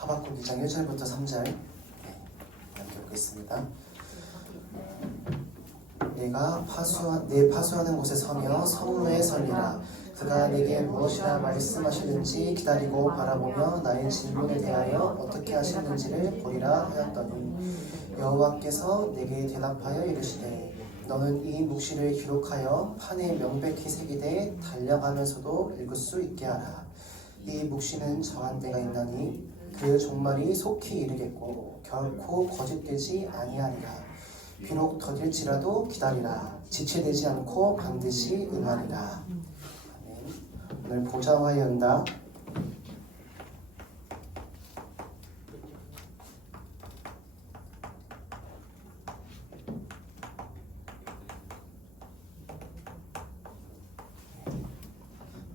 하박국 2장 1절부터 3절 함께 보겠습니다. 내가 파수하는 곳에 서며 성루에 설리라. 그가 내게 무엇이라 말씀하시는지 기다리고 바라보며 나의 질문에 대하여 어떻게 하시는지를 보리라 하였더니 여호와께서 내게 대답하여 이르시되 너는 이 묵시를 기록하여 판에 명백히 새기되 달려가면서도 읽을 수 있게 하라. 이 묵시는 정한 때가 있나니 그 종말이 속히 이르겠고 결코 거짓되지 아니하리라. 비록 더딜지라도 기다리라. 지체되지 않고 반드시 응하리라. 아멘. 오늘 보좌와 연다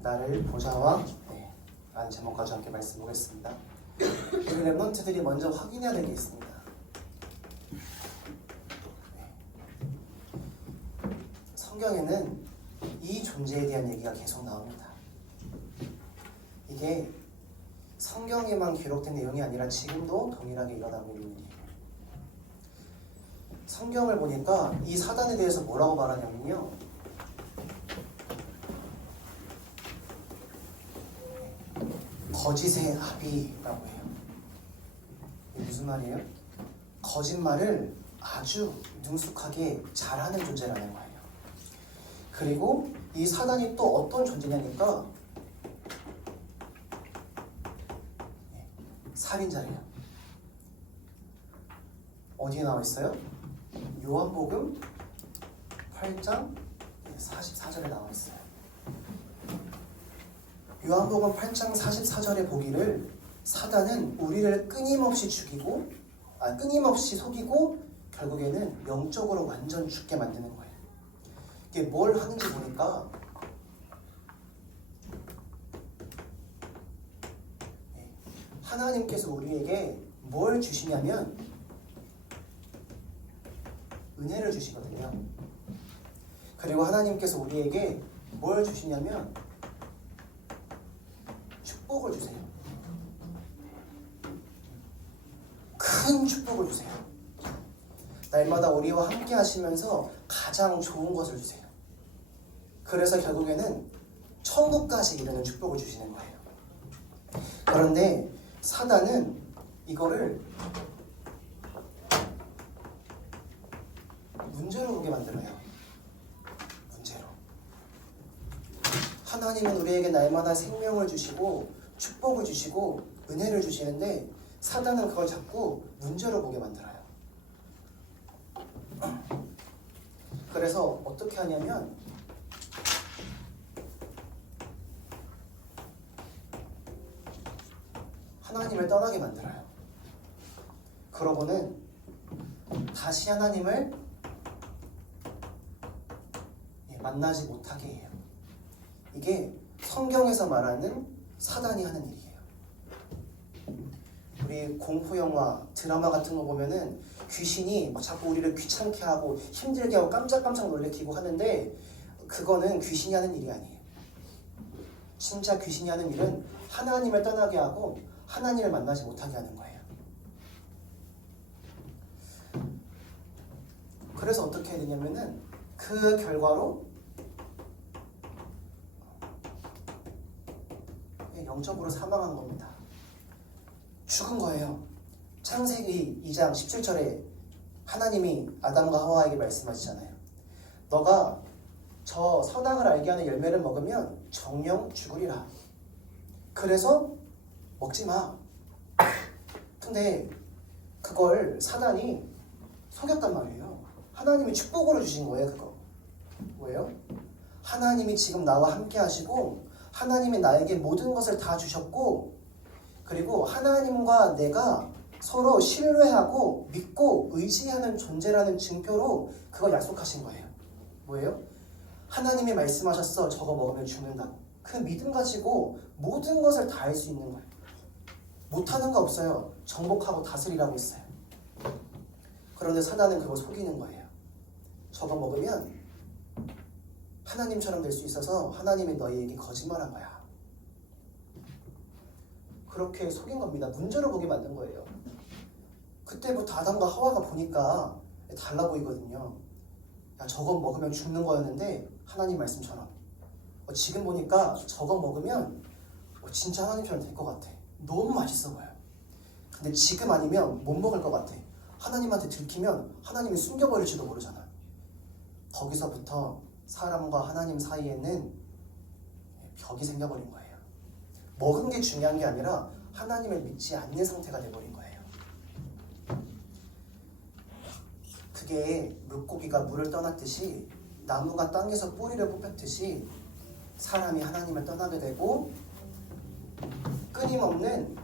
나를 보좌와 라는 제목까지 함께 말씀 보겠습니다. 우리 랩런트들이 먼저 확인해야 될 게 있습니다. 성경에는 이 존재에 대한 얘기가 계속 나옵니다. 이게 성경에만 기록된 내용이 아니라 지금도 동일하게 일어나고 있는 일이에요. 성경을 보니까 이 사단에 대해서 뭐라고 말하냐면요, 거짓의 아비라고 해요. 이게 무슨 말이에요? 거짓말을 아주 능숙하게 잘하는 존재라는 거예요. 그리고 이 사단이 또 어떤 존재냐니까 살인자래요. 어디에 나와 있어요? 요한복음 8장 44절에 나와 있어요. 요한복음 8장 44절에 보기를 사단은 우리를 끊임없이 죽이고 끊임없이 속이고 결국에는 영적으로 완전 죽게 만드는 거예요. 이게 뭘 하는지 보니까 하나님께서 우리에게 뭘 주시냐면 은혜를 주시거든요. 그리고 하나님께서 우리에게 뭘 주시냐면 축복을 주세요. 큰 축복을 주세요. 날마다 우리와 함께 하시면서 가장 좋은 것을 주세요. 그래서 결국에는 천국까지 이르는 축복을 주시는 거예요. 그런데 사단은 이거를 문제로 보게 만들어요. 문제로. 하나님은 우리에게 날마다 생명을 주시고 축복을 주시고 은혜를 주시는데 사단은 그걸 자꾸 문제로 보게 만들어요. 그래서 어떻게 하냐면 하나님을 떠나게 만들어요. 그러고는 다시 하나님을 만나지 못하게 해요. 이게 성경에서 말하는 사단이 하는 일이에요. 우리 공포영화, 드라마 같은 거 보면은 귀신이 막 자꾸 우리를 귀찮게 하고 힘들게 하고 깜짝깜짝 놀래키고 하는데 그거는 귀신이 하는 일이 아니에요. 진짜 귀신이 하는 일은 하나님을 떠나게 하고 하나님을 만나지 못하게 하는 거예요. 그래서 어떻게 해야 되냐면은 그 결과로 영적으로 사망하는 겁니다. 죽은 거예요. 창세기 2장 17절에 하나님이 아담과 하와에게 말씀하시잖아요. 너가 저 선악을 알게 하는 열매를 먹으면 정령 죽으리라. 그래서 먹지 마. 근데 그걸 사단이 속였단 말이에요. 하나님이 축복으로 주신 거예요. 그거 뭐예요? 하나님이 지금 나와 함께 하시고 하나님이 나에게 모든 것을 다 주셨고 그리고 하나님과 내가 서로 신뢰하고 믿고 의지하는 존재라는 증표로 그걸 약속하신 거예요. 뭐예요? 하나님이 말씀하셨어. 저거 먹으면 죽는다고. 그 믿음 가지고 모든 것을 다 할 수 있는 거예요. 못하는 거 없어요. 정복하고 다스리라고 있어요. 그런데 사단은 그걸 속이는 거예요. 저거 먹으면 하나님처럼 될 수 있어서 하나님이 너희에게 거짓말한 거야. 그렇게 속인 겁니다. 문제로 보게 만든 거예요. 그때부터 아담과 하와가 보니까 달라 보이거든요. 야, 저거 먹으면 죽는 거였는데 하나님 말씀처럼 지금 보니까 저거 먹으면 진짜 하나님처럼 될 것 같아. 너무 맛있어 보여. 근데 지금 아니면 못 먹을 것 같아. 하나님한테 들키면 하나님이 숨겨버릴지도 모르잖아. 거기서부터 사람과 하나님 사이에는 벽이 생겨버린 거예요. 먹은 게 중요한 게 아니라 하나님을 믿지 않는 상태가 돼버린 거예요. 그게 물고기가 물을 떠났듯이 나무가 땅에서 뿌리를 뽑혔듯이 사람이 하나님을 떠나게 되고 끊임없는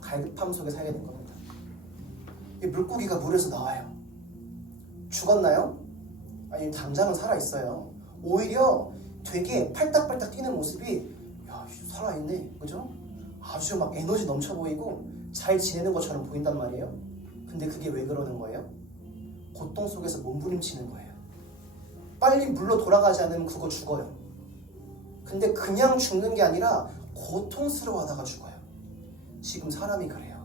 갈급함 속에 살게 된 겁니다. 이 물고기가 물에서 나와요. 죽었나요? 아니, 당장은 살아있어요. 오히려 되게 팔딱팔딱 뛰는 모습이 야, 살아있네, 그죠? 아주 막 에너지 넘쳐 보이고 잘 지내는 것처럼 보인단 말이에요. 근데 그게 왜 그러는 거예요? 고통 속에서 몸부림치는 거예요. 빨리 물로 돌아가지 않으면 그거 죽어요. 근데 그냥 죽는 게 아니라 고통스러워하다가 죽어요. 지금 사람이 그래요.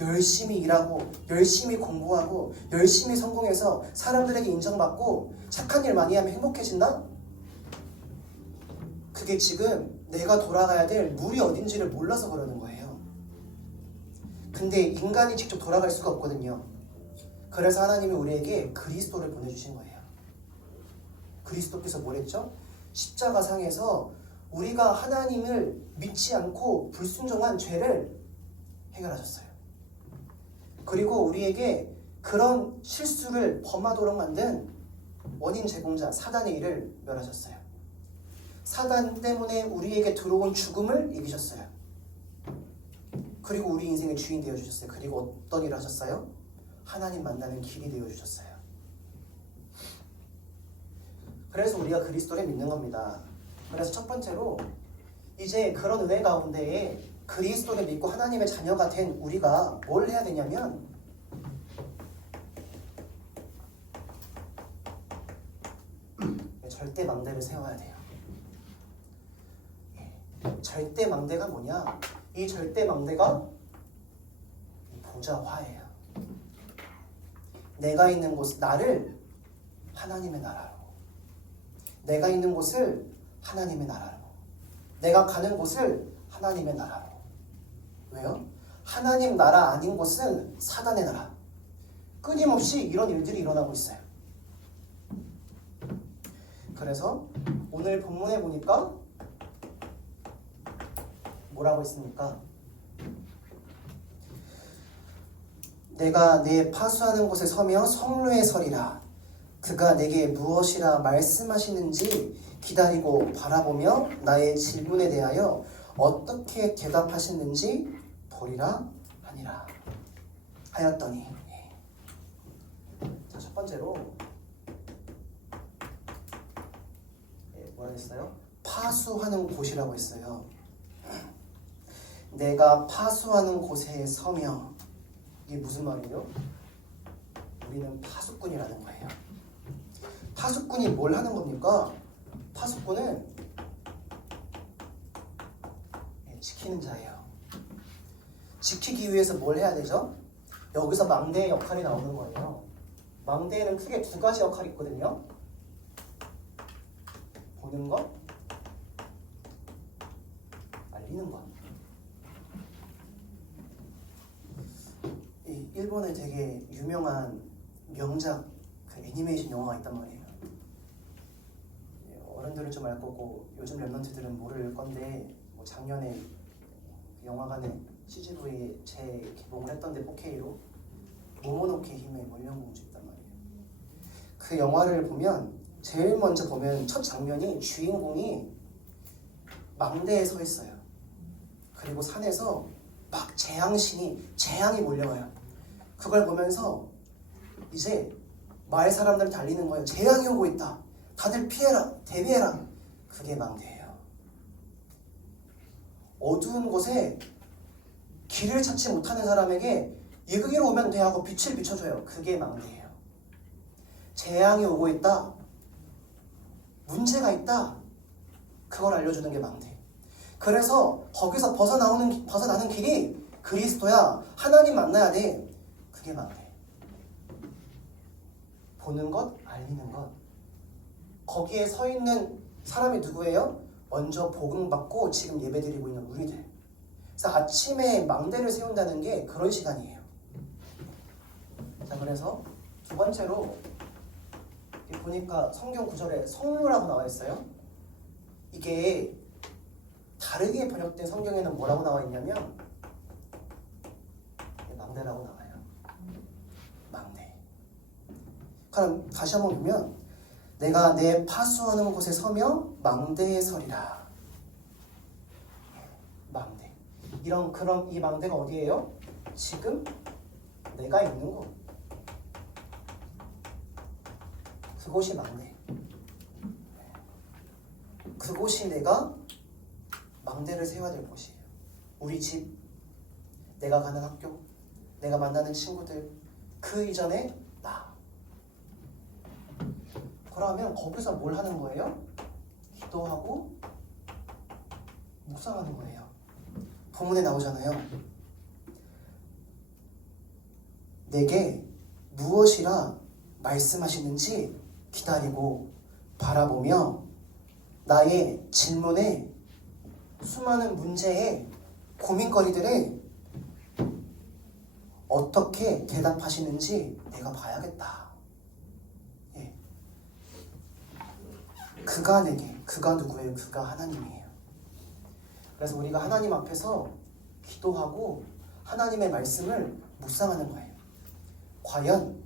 열심히 일하고 열심히 공부하고 열심히 성공해서 사람들에게 인정받고 착한 일 많이 하면 행복해진다? 그게 지금 내가 돌아가야 될 물이 어딘지를 몰라서 그러는 거예요. 근데 인간이 직접 돌아갈 수가 없거든요. 그래서 하나님이 우리에게 그리스도를 보내주신 거예요. 그리스도께서 뭘 했죠? 십자가상에서 우리가 하나님을 믿지 않고 불순종한 죄를 해결하셨어요. 그리고 우리에게 그런 실수를 범하도록 만든 원인 제공자 사단의 일을 멸하셨어요. 사단 때문에 우리에게 들어온 죽음을 이기셨어요. 그리고 우리 인생의 주인 되어주셨어요. 그리고 어떤 일을 하셨어요? 하나님 만나는 길이 되어주셨어요. 그래서 우리가 그리스도를 믿는 겁니다. 그래서 첫 번째로 이제 그런 은혜 가운데에 그리스도를 믿고 하나님의 자녀가 된 우리가 뭘 해야 되냐면 절대 망대를 세워야 돼요. 절대 망대가 뭐냐? 이 절대 망대가 보좌화예요. 내가 있는 곳, 나를 하나님의 나라로, 내가 있는 곳을 하나님의 나라로, 내가 가는 곳을 하나님의 나라로. 왜요? 하나님 나라 아닌 곳은 사단의 나라. 끊임없이 이런 일들이 일어나고 있어요. 그래서 오늘 본문에 보니까 뭐라고 했습니까? 내가 내 파수하는 곳에 서며 성루에 서리라. 그가 내게 무엇이라 말씀하시는지 기다리고 바라보며 나의 질문에 대하여 어떻게 대답하시는지 보리라 하니라 하였더니. 자, 첫 번째로 뭐라 했어요? 파수하는 곳이라고 했어요. 내가 파수하는 곳에 서며, 이게 무슨 말이에요? 우리는 파수꾼이라는 거예요. 파수꾼이 뭘 하는 겁니까? 파수꾼은 지키는 자예요. 지키기 위해서 뭘 해야 되죠? 여기서 망대의 역할이 나오는 거예요. 망대에는 크게 두 가지 역할이 있거든요. 보는 것, 알리는 것. 이 일본에 되게 유명한 명작 그 애니메이션 영화가 있단 말이에요. 어른들은 좀 알 거고 요즘 랩런트들은 모를 건데, 뭐 작년에 영화관에 CGV에 재개봉을 했던데 4K로 모모노케 힘의 원령공주 있단 말이에요. 그 영화를 보면 제일 먼저 보면 첫 장면이 주인공이 망대에 서 있어요. 그리고 산에서 막 재앙이 몰려와요. 그걸 보면서 이제 마을 사람들 달리는 거예요. 재앙이 오고 있다. 다들 피해라, 대비해라. 그게 망대예요. 어두운 곳에 길을 찾지 못하는 사람에게 여기로 오면 돼 하고 빛을 비춰줘요. 그게 망대예요. 재앙이 오고 있다. 문제가 있다. 그걸 알려주는 게 망대. 그래서 거기서 벗어나는 길이 그리스도야. 하나님 만나야 돼. 그게 망대. 보는 것, 알리는 것. 거기에 서 있는 사람이 누구예요? 먼저 복음 받고 지금 예배드리고 있는 우리들. 그래서 아침에 망대를 세운다는 게 그런 시간이에요. 자, 그래서 두 번째로 보니까 성경 구절에 성루라고 나와 있어요. 이게 다르게 번역된 성경에는 뭐라고 나와 있냐면 망대라고 나와요. 망대. 그럼 다시 한번 보면 내가 내 파수하는 곳에 서며 망대에 서리라. 망대. 그럼 이 망대가 어디예요? 지금 내가 있는 곳. 그곳이 망대. 그곳이 내가 망대를 세워야 될 곳이에요. 우리 집, 내가 가는 학교, 내가 만나는 친구들, 그 이전에 나. 그러면 거기서 뭘 하는 거예요? 기도하고 묵상하는 거예요. 본문에 나오잖아요. 내게 무엇이라 말씀하시는지 기다리고 바라보며 나의 질문에 수많은 문제에 고민거리들에 어떻게 대답하시는지 내가 봐야겠다. 예. 그가 내게, 그가 누구예요? 그가 하나님이에요. 그래서 우리가 하나님 앞에서 기도하고 하나님의 말씀을 묵상하는 거예요. 과연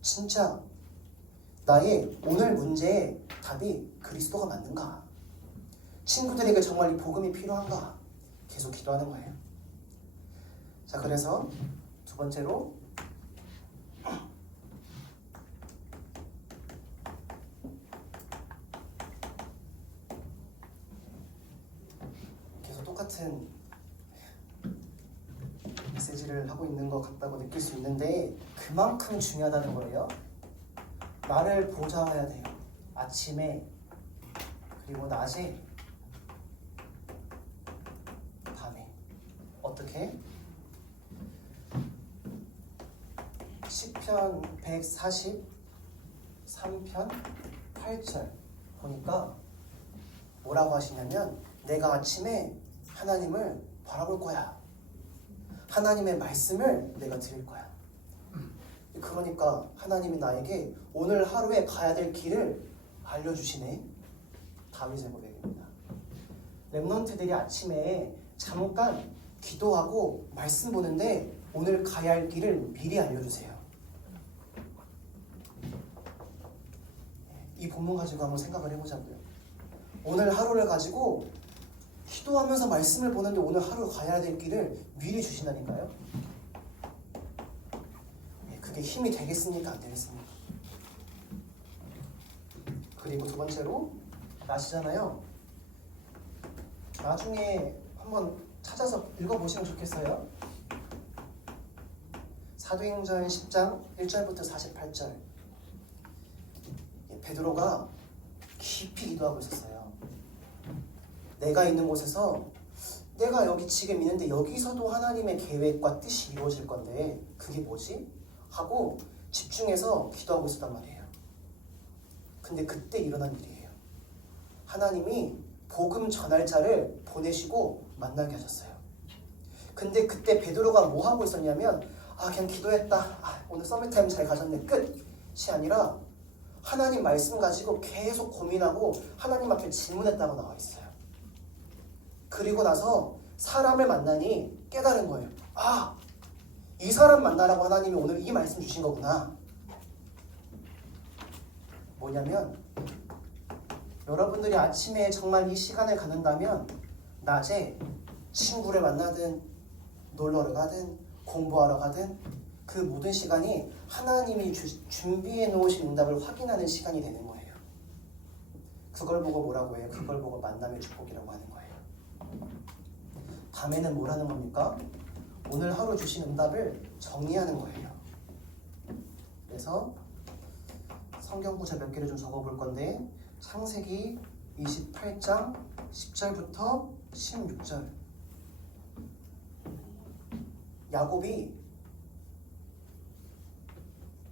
진짜 나의 오늘 문제의 답이 그리스도가 맞는가? 친구들에게 정말 이 복음이 필요한가? 계속 기도하는 거예요. 자, 그래서 두 번째로 계속 똑같은 메시지를 하고 있는 것 같다고 느낄 수 있는데 그만큼 중요하다는 거예요. 나를 보좌해야 돼요. 아침에, 그리고 낮에, 밤에. 어떻게? 시편 143편 8절 보니까 뭐라고 하시냐면 내가 아침에 하나님을 바라볼 거야. 하나님의 말씀을 내가 드릴 거야. 그러니까 하나님이 나에게 오늘 하루에 가야 될 길을 알려주시네. 다윗의 고백입니다. 렘넌트들이 아침에 잠깐 기도하고 말씀 보는데 오늘 가야 할 길을 미리 알려주세요. 이 본문 가지고 한번 생각을 해보자고요. 오늘 하루를 가지고 기도하면서 말씀을 보는데 오늘 하루 가야 될 길을 미리 주신다니까요. 그게 힘이 되겠습니까? 안 되겠습니까? 그리고 두 번째로 아시잖아요. 나중에 한번 찾아서 읽어보시면 좋겠어요. 사도행전 10장 1절부터 48절. 베드로가 깊이 기도하고 있었어요. 내가 있는 곳에서 내가 여기 지금 있는데 여기서도 하나님의 계획과 뜻이 이루어질 건데 그게 뭐지? 하고 집중해서 기도하고 있었단 말이에요. 근데 그때 일어난 일이에요. 하나님이 복음 전할 자를 보내시고 만나게 하셨어요. 근데 그때 베드로가 뭐 하고 있었냐면 그냥 기도했다. 오늘 서밋타임 잘 가셨네. 끝이 아니라 하나님 말씀 가지고 계속 고민하고 하나님 앞에 질문했다고 나와 있어요. 그리고 나서 사람을 만나니 깨달은 거예요. 이 사람 만나라고 하나님이 오늘 이 말씀 주신 거구나. 뭐냐면 여러분들이 아침에 정말 이 시간을 갖는다면 낮에 친구를 만나든 놀러를 가든 공부하러 가든 그 모든 시간이 하나님이 준비해 놓으신 응답을 확인하는 시간이 되는 거예요. 그걸 보고 뭐라고 해요? 그걸 보고 만남의 축복이라고 하는 거예요. 밤에는 뭘 하는 겁니까? 오늘 하루 주신 응답을 정리하는 거예요. 그래서 성경 구절 몇 개를 좀 적어볼 건데 창세기 28장 10절부터 16절. 야곱이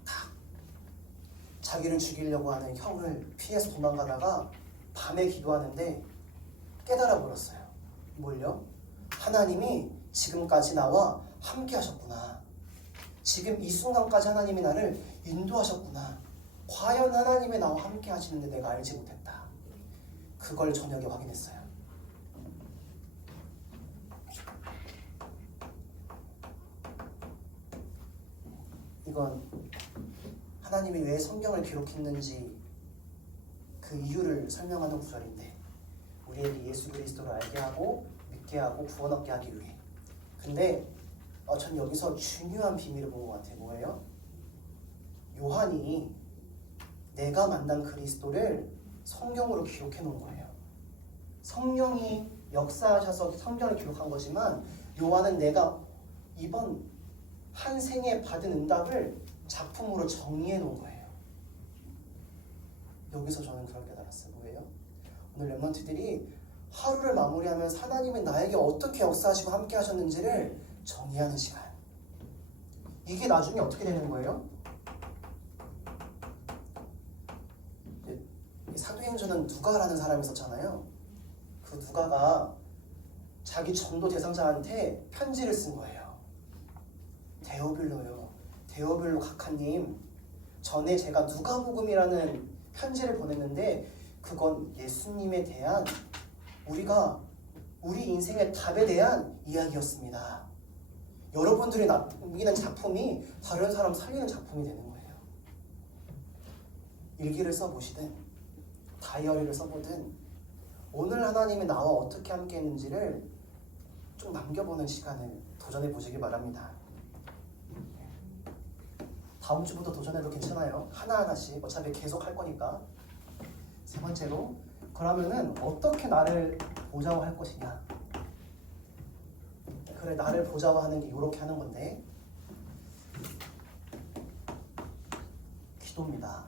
딱 자기를 죽이려고 하는 형을 피해서 도망가다가 밤에 기도하는데 깨달아 버렸어요. 뭘요? 하나님이 지금까지 나와 함께 하셨구나. 지금 이 순간까지 하나님이 나를 인도하셨구나. 과연 하나님이 나와 함께 하시는데 내가 알지 못했다. 그걸 저녁에 확인했어요. 이건 하나님이 왜 성경을 기록했는지 그 이유를 설명하는 구절인데, 우리에게 예수 그리스도를 알게 하고 믿게 하고 구원 얻게 하기 위해. 근데 전 여기서 중요한 비밀을 본 것 같아요. 뭐예요? 요한이 내가 만난 그리스도를 성경으로 기록해 놓은 거예요. 성령이 역사하셔서 성경을 기록한 거지만 요한은 내가 이번 한 생에 받은 응답을 작품으로 정리해 놓은 거예요. 여기서 저는 그걸 깨달았어요. 뭐예요? 오늘 렘넌트들이 하루를 마무리하면서 하나님이 나에게 어떻게 역사하시고 함께 하셨는지를 정리하는 시간. 이게 나중에 어떻게 되는 거예요? 사도행전은 누가라는 사람이 있었잖아요. 그 누가가 자기 전도 대상자한테 편지를 쓴 거예요. 데오빌로요. 데오빌로 각하님, 전에 제가 누가복음이라는 편지를 보냈는데 그건 예수님에 대한 우리 인생의 답에 대한 이야기였습니다. 여러분들이 남기는 작품이 다른 사람 살리는 작품이 되는 거예요. 일기를 써보시든 다이어리를 써보든 오늘 하나님이 나와 어떻게 함께 했는지를 좀 남겨보는 시간을 도전해 보시기 바랍니다. 다음 주부터 도전해도 괜찮아요. 하나하나씩 어차피 계속 할 거니까. 세 번째로, 그러면은 어떻게 나를 보좌화할 것이냐. 그래, 나를 보좌화하는 게 이렇게 하는 건데, 기도입니다.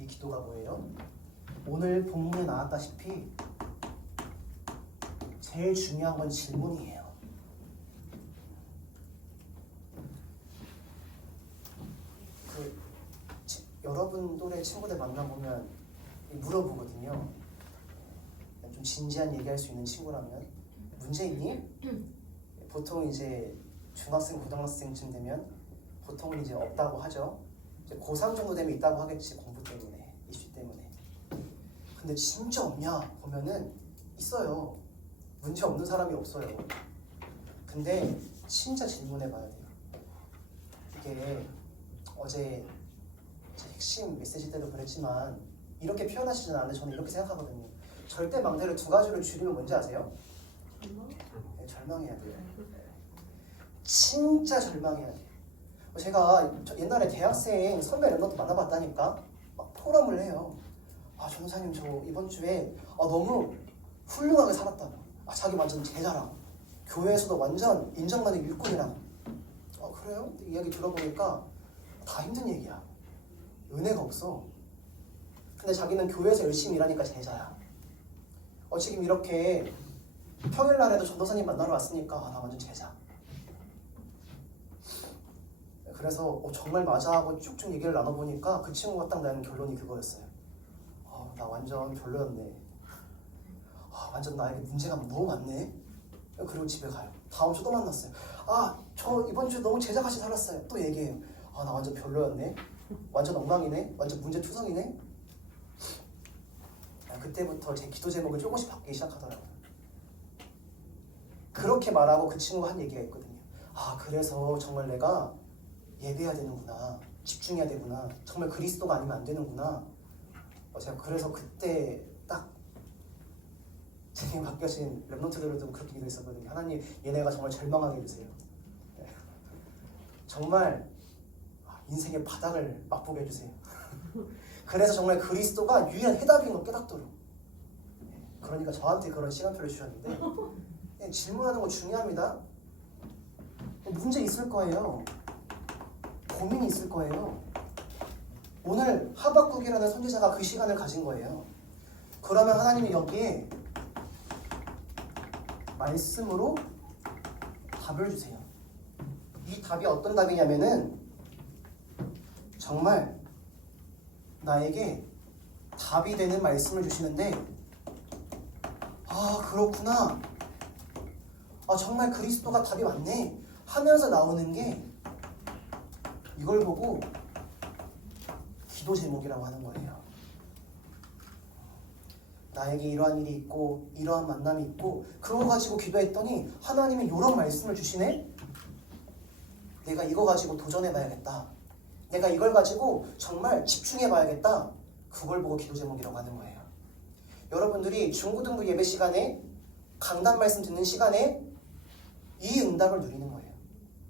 이 기도가 뭐예요? 오늘 본문에 나왔다시피 제일 중요한 건 질문이에요. 여러분 또래 친구들 만나보면 물어보거든요. 좀 진지한 얘기할 수 있는 친구라면, 문제 있니? 보통 이제 중학생, 고등학생쯤 되면 보통은 이제 없다고 하죠. 이제 고3 정도 되면 있다고 하겠지. 공부 때문에, 이슈 때문에. 근데 진짜 없냐 보면은 있어요. 문제 없는 사람이 없어요. 근데 진짜 질문해 봐야 돼요. 이게 어제 제 핵심 메시지 때도 그랬지만 이렇게 표현하시진 않는데 저는 이렇게 생각하거든요. 절대 망대를 두 가지로 줄이면 뭔지 아세요? 네, 절망해야 돼요. 진짜 절망해야 돼요. 제가 옛날에 대학생 선배 랩런트 만나봤다니까 막 포럼을 해요. 전도사님 저 이번 주에 너무 훌륭하게 살았다고. 자기 완전 제자라고. 교회에서도 완전 인정받는 일꾼이라고. 그래요? 이야기 들어보니까 다 힘든 얘기야. 은혜가 없어. 근데 자기는 교회에서 열심히 일하니까 제자야. 지금 이렇게 평일날에도 전도사님 만나러 왔으니까 나 완전 제자. 그래서 정말 맞아 하고 쭉쭉 얘기를 나눠보니까 그 친구가 딱 내는 결론이 그거였어요. 나 완전 별로였네. 완전 나에게 문제가 너무 많네. 그리고 집에 가요. 다음 주 또 만났어요. 저 이번 주 너무 제자같이 살았어요. 또 얘기해요. 나 완전 별로였네. 완전 엉망이네. 완전 문제투성이네. 그때부터 제 기도 제목을 조금씩 바뀌기 시작하더라고요. 그렇게 말하고 그 친구가 한 얘기가 있거든요. 그래서 정말 내가 예배해야 되는구나. 집중해야 되구나. 정말 그리스도가 아니면 안 되는구나. 제가 그래서 그때 딱 제게 맡겨진 랩런트들도 그렇게 기도했었거든요. 하나님, 얘네가 정말 절망하게 해주세요. 정말 인생의 바닥을 맛보게 해주세요. 그래서 정말 그리스도가 유일한 해답인 거 깨닫도록. 그러니까 저한테 그런 시간표를 주셨는데, 질문하는 거 중요합니다. 문제 있을 거예요. 고민이 있을 거예요. 오늘 하박국이라는 선지자가 그 시간을 가진 거예요. 그러면 하나님이 여기에 말씀으로 답을 주세요. 이 답이 어떤 답이냐면은 정말 나에게 답이 되는 말씀을 주시는데, 아 그렇구나, 아 정말 그리스도가 답이 맞네 하면서 나오는 게 이걸 보고 기도 제목이라고 하는 거예요. 나에게 이러한 일이 있고 이러한 만남이 있고 그거 가지고 기도했더니 하나님이 이런 말씀을 주시네. 내가 이거 가지고 도전해봐야겠다. 내가 이걸 가지고 정말 집중해봐야겠다. 그걸 보고 기도 제목이라고 하는 거예요. 여러분들이 중고등부 예배 시간에 강단 말씀 듣는 시간에 이 응답을 누리는 거예요.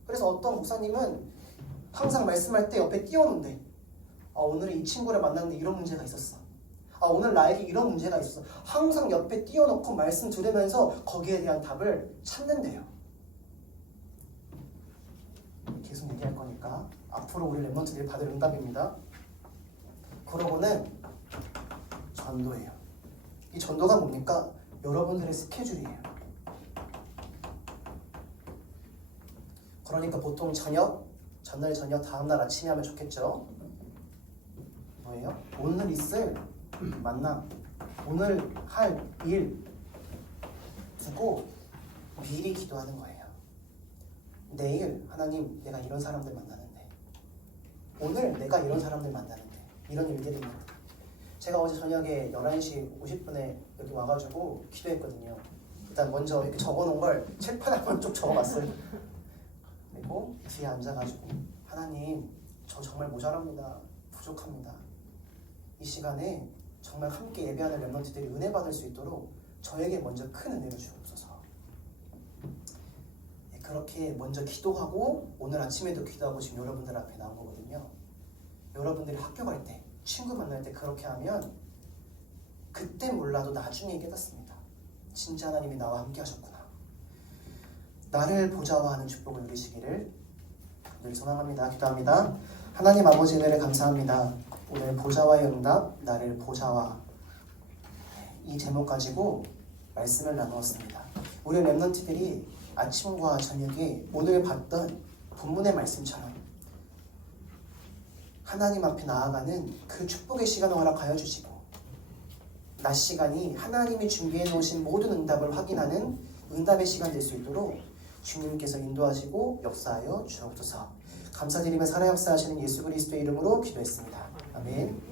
그래서 어떤 목사님은 항상 말씀할 때 옆에 띄워놓는데, 아 오늘은 이 친구를 만났는데 이런 문제가 있었어. 아 오늘 나에게 이런 문제가 있어. 항상 옆에 띄워놓고 말씀 들으면서 거기에 대한 답을 찾는데요. 계속 얘기할 거니까 앞으로 우리 랩런트들이 받을 응답입니다. 그러고는 전도예요. 이 전도가 뭡니까? 여러분들의 스케줄이에요. 그러니까 보통 저녁, 전날 저녁, 다음날 아침에 하면 좋겠죠. 뭐예요? 오늘 있을 만남, 오늘 할 일 두고 미리 기도하는 거예요. 내일 하나님 내가 이런 사람들 만나는데, 오늘 내가 이런 사람들 만나는데, 이런 일들이 있는데, 제가 어제 저녁에 11시 50분에 여기 와가지고 기도했거든요. 일단 먼저 이렇게 적어놓은 걸 칠판에 한번 쭉 적어봤어요. 그리고 뒤에 앉아가지고 하나님 저 정말 모자랍니다. 부족합니다. 이 시간에 정말 함께 예배하는 렘넌트들이 은혜 받을 수 있도록 저에게 먼저 큰 은혜를 주옵소서. 그렇게 먼저 기도하고 오늘 아침에도 기도하고 지금 여러분들 앞에 나온 거거든요. 여러분들이 학교 갈 때, 친구 만날 때 그렇게 하면 그때 몰라도 나중에 깨닫습니다. 진짜 하나님이 나와 함께 하셨구나. 나를 보좌화하는 축복을 누리시기를 늘 소망합니다. 기도합니다. 하나님 아버지 은혜를 감사합니다. 오늘 보좌와의 응답, 나를 보좌화, 이 제목 가지고 말씀을 나누었습니다. 우리 랩런트들이 아침과 저녁에 오늘 봤던 본문의 말씀처럼 하나님 앞에 나아가는 그 축복의 시간을 허락하여 주시고, 낮 시간이 하나님이 준비해 놓으신 모든 응답을 확인하는 응답의 시간 될 수 있도록 주님께서 인도하시고 역사하여 주옵소서. 감사드리며 살아 역사하시는 예수 그리스도의 이름으로 기도했습니다. 아멘.